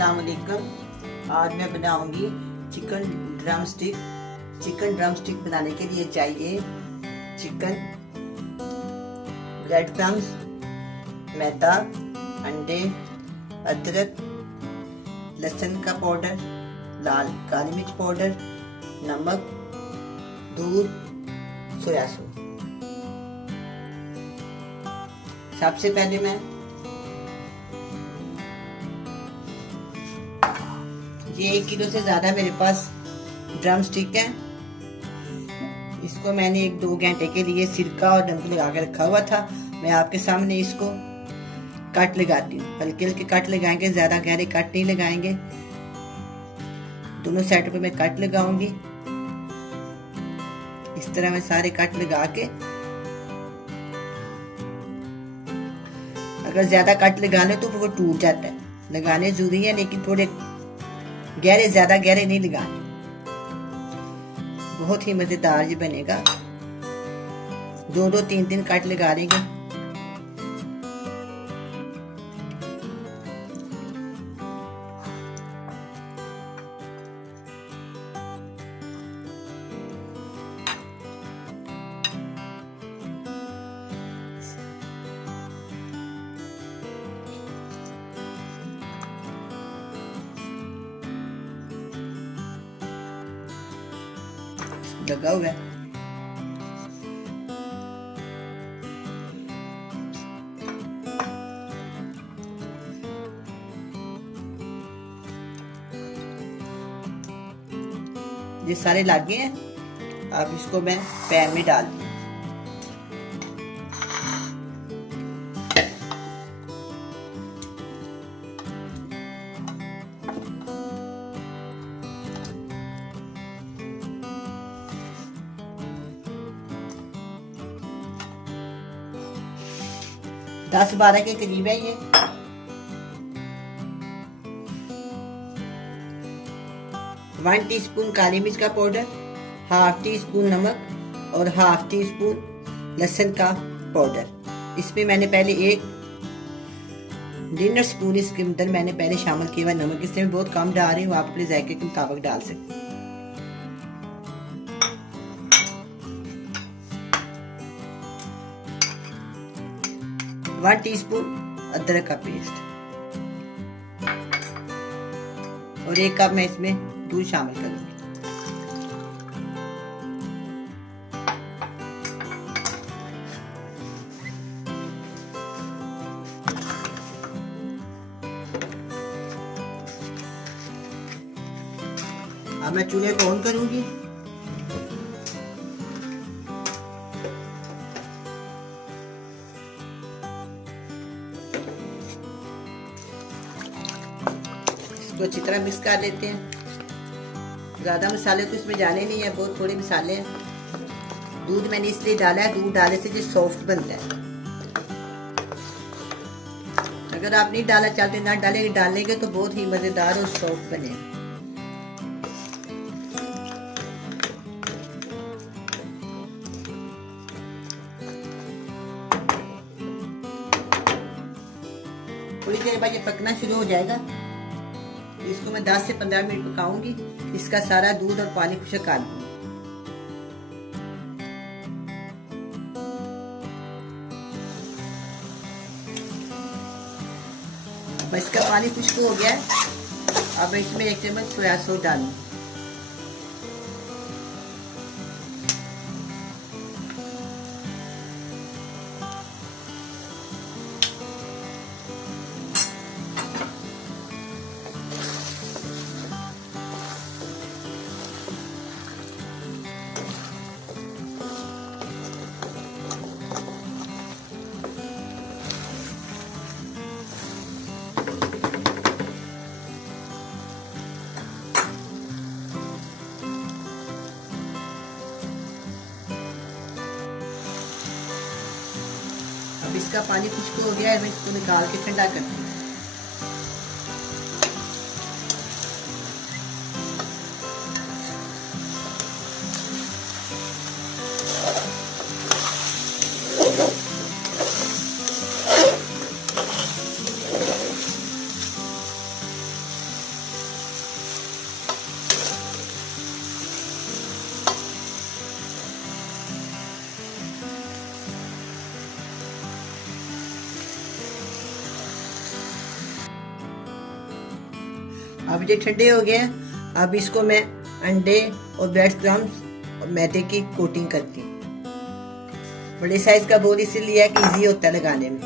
अस्सलाम वालेकुम। आज मैं बनाऊंगी chicken drum stick. Chicken drum stick बनाने के लिए चाहिए चिकन, ब्रेड क्रम्स, मैदा, अंडे, अदरक, लहसुन का पाउडर, लाल काली मिर्च पाउडर, नमक, दूध, सोया सॉस। सबसे पहले मैं ये 1 किलो से ज्यादा मेरे पास ड्रम स्टिक है। इसको मैंने 1-2 घंटे के लिए सिरका और नमक लगा के रखा हुआ था। मैं आपके सामने इसको कट लगाती हूँ। हल्के हल्के कट लगाएंगे, ज्यादा गहरे कट नहीं लगाएंगे। दोनों साइड पे मैं कट लगाऊंगी। इस तरह मैं सारे कट लगा के, अगर ज्यादा कट लगा ले तो वो टूट जाता है। लगाने जरूरी है, लेकिन थोड़े गहरे, ज्यादा गहरे नहीं लगाने। बहुत ही मजेदार ये बनेगा। 2-2, 3-3 कट लगा लेंगे। लगा हुआ है। ये सारे लागे हैं। अब इसको मैं पैन में डाल दूँ। दस 12 के करीब है ये। वन टीस्पून काली मिर्च का पाउडर, हाफ टी स्पून नमक और हाफ टी स्पून लहसुन का पाउडर। इसमें मैंने पहले 1 डिनर स्पून इसके अंदर मैंने पहले शामिल किया हुआ नमक। इससे मैं बहुत कम डाल रही हूँ, आप अपने जायके के मुताबिक डाल सकते हैं। 1 टीस्पून अदरक का पेस्ट और 1 कप मैं इसमें दूध शामिल करूंगी। अब मैं चूल्हे को ऑन करूंगी। अच्छी तरह मिक्स कर लेते हैं। ज़्यादा मसाले तो इसमें डाले नहीं है, बहुत थोड़े मसाले हैं। दूध मैंने इसलिए डाला है, दूध डालने से जो सॉफ्ट बनता है। अगर आप नहीं डालना चाहते ना डालेंगे तो बहुत ही मज़ेदार और सॉफ्ट बनेगा। थोड़ी देर बाद ये पकना शुरू हो जाएगा। इसको मैं 10 से 15 मिनट पकाऊंगी। इसका सारा दूध और पानी खुश्क कर दूंगी। अब इसका पानी खुश्क हो गया है। अब इसमें 1 चम्मच सोया सॉस डालूंगी। अब इसका पानी खुश्क हो गया है। मैं इसको निकाल के ठंडा करती हूँ। अब ये ठंडे हो गए हैं। अब इसको मैं अंडे और ब्रेड क्रम्स और मैदे की कोटिंग करती हूँ। बड़े साइज का बोल इसीलिए है कि इजी होता है लगाने में।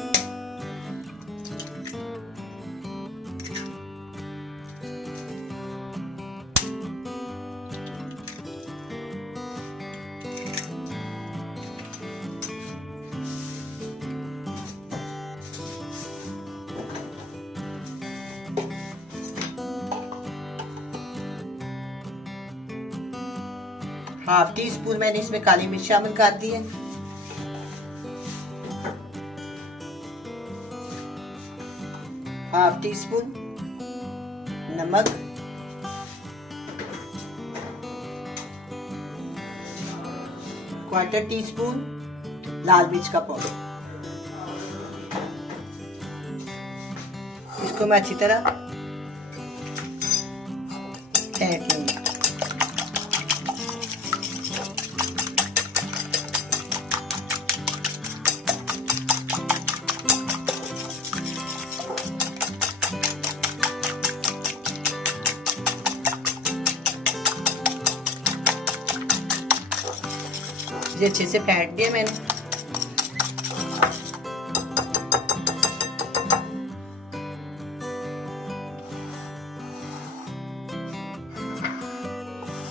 हाफ टी स्पून मैंने इसमें काली मिर्च शामिल कर दी है। हाफ टी स्पून नमक, क्वार्टर टी स्पून लाल मिर्च का पाउडर। इसको मैं अच्छी तरह फेंट लूंगी। ये अच्छे से फेंट दिया मैंने।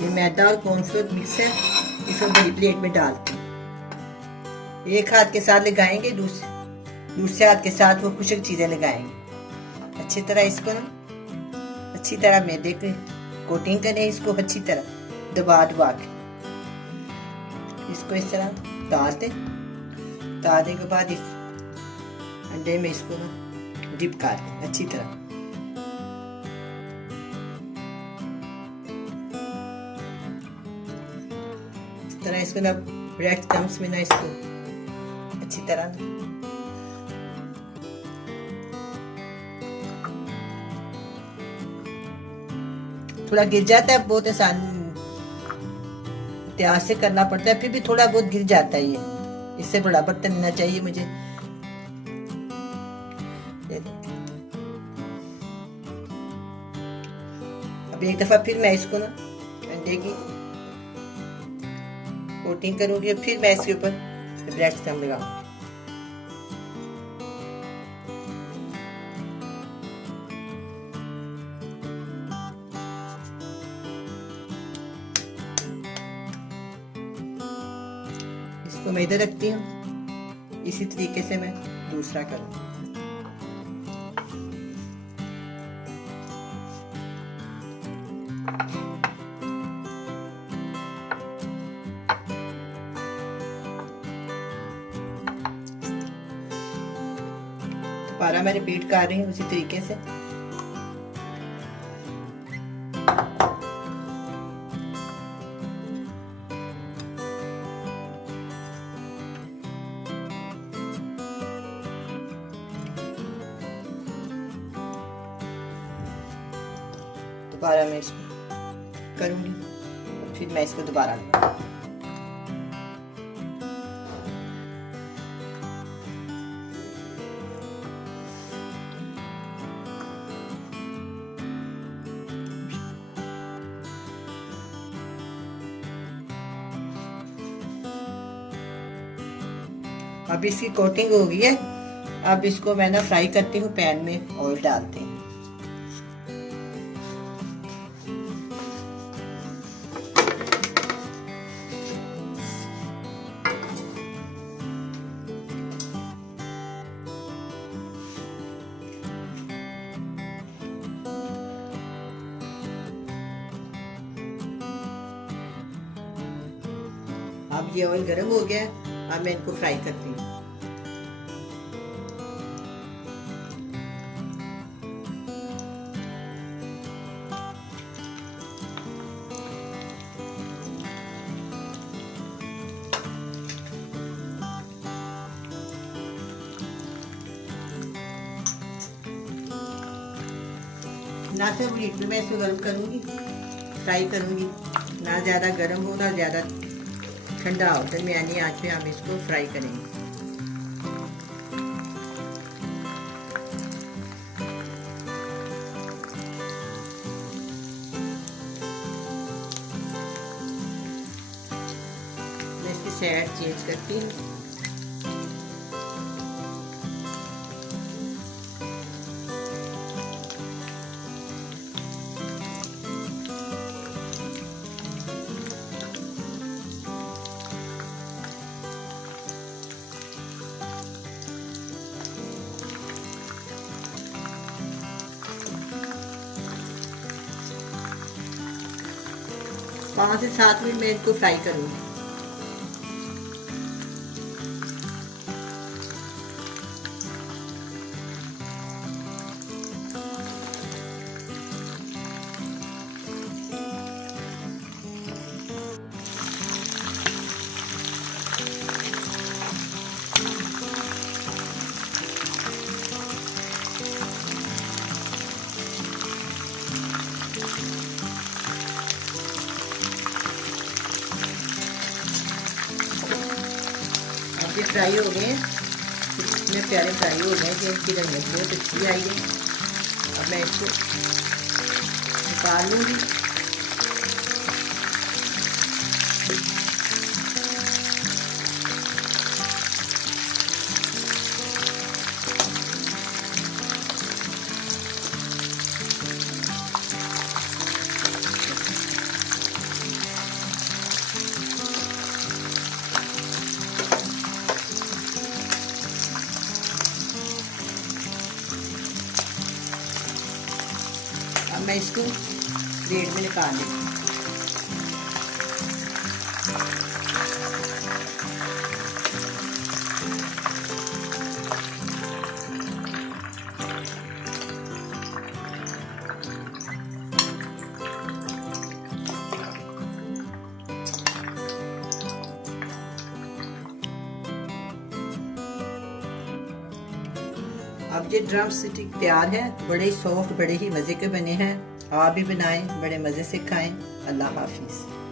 ये मैदा और कॉर्नफ्लोर मिक्स है, इसको बड़ी प्लेट में डालते हैं। एक हाथ के साथ लगाएंगे, दूसरे हाथ के साथ वो खुशक चीजें लगाएंगे। अच्छी तरह इसको ना अच्छी तरह मैदे की कोटिंग करें, इसको अच्छी तरह दबा के इसको इस तरह डाल दें। डालने के बाद इस अंडे में इसको ना डिप कर दें अच्छी तरह। इस तरह इसको ना ब्रेड क्रम्स में ना इसको अच्छी तरह थोड़ा गिर जाता है, बहुत आसान त्याग से करना पड़ता है, फिर भी थोड़ा बहुत गिर जाता है। ये इससे बड़ा बर्तन लेना चाहिए मुझे। अब एक दफा फिर मैं इसको ना अंडे की कोटिंग करूंगी, फिर मैं इसके ऊपर ब्रेड क्रम्ब लगाऊंगी। इसको मैं इधर रखती हूँ। इसी तरीके से मैं दूसरा करूँगी। दोबारा मैं रिपीट कर रही हूँ उसी तरीके से। दोबारा मैं इसको करूंगी, फिर मैं इसको दोबारा लूंगी। अब इसकी कोटिंग हो गई है। अब इसको मैं ना फ्राई करती हूँ, पैन में ऑयल डालते हैं। अब ये ऑयल गर्म हो गया है। अब मैं इनको फ्राई करती हूँ। ना सिर्फ हीट में मैं इसको गर्म करूँगी, फ्राई करूँगी। ना ज़्यादा गर्म हो ना ज़्यादा ठंडा हो, दरमियानी आंच पे हम इसको फ्राई करेंगे। साइड चेंज करती हूँ। पाँच से 7 मिनट में इसको फ्राई करूँगी। ये फ्राई हो गए, इतने प्यारे फ्राई हो गए कि इसकी रंगत बहुत अच्छी आई है। अब मैं इसको निकाल लूँगी। अब मैं इसको प्लेट में निकाल लेती हूँ। अब ये ड्रम स्टिक तैयार है। बड़े ही सॉफ्ट, बड़े ही मज़े के बने हैं। आप भी बनाएं, बड़े मज़े से खाएं। अल्लाह हाफिज़।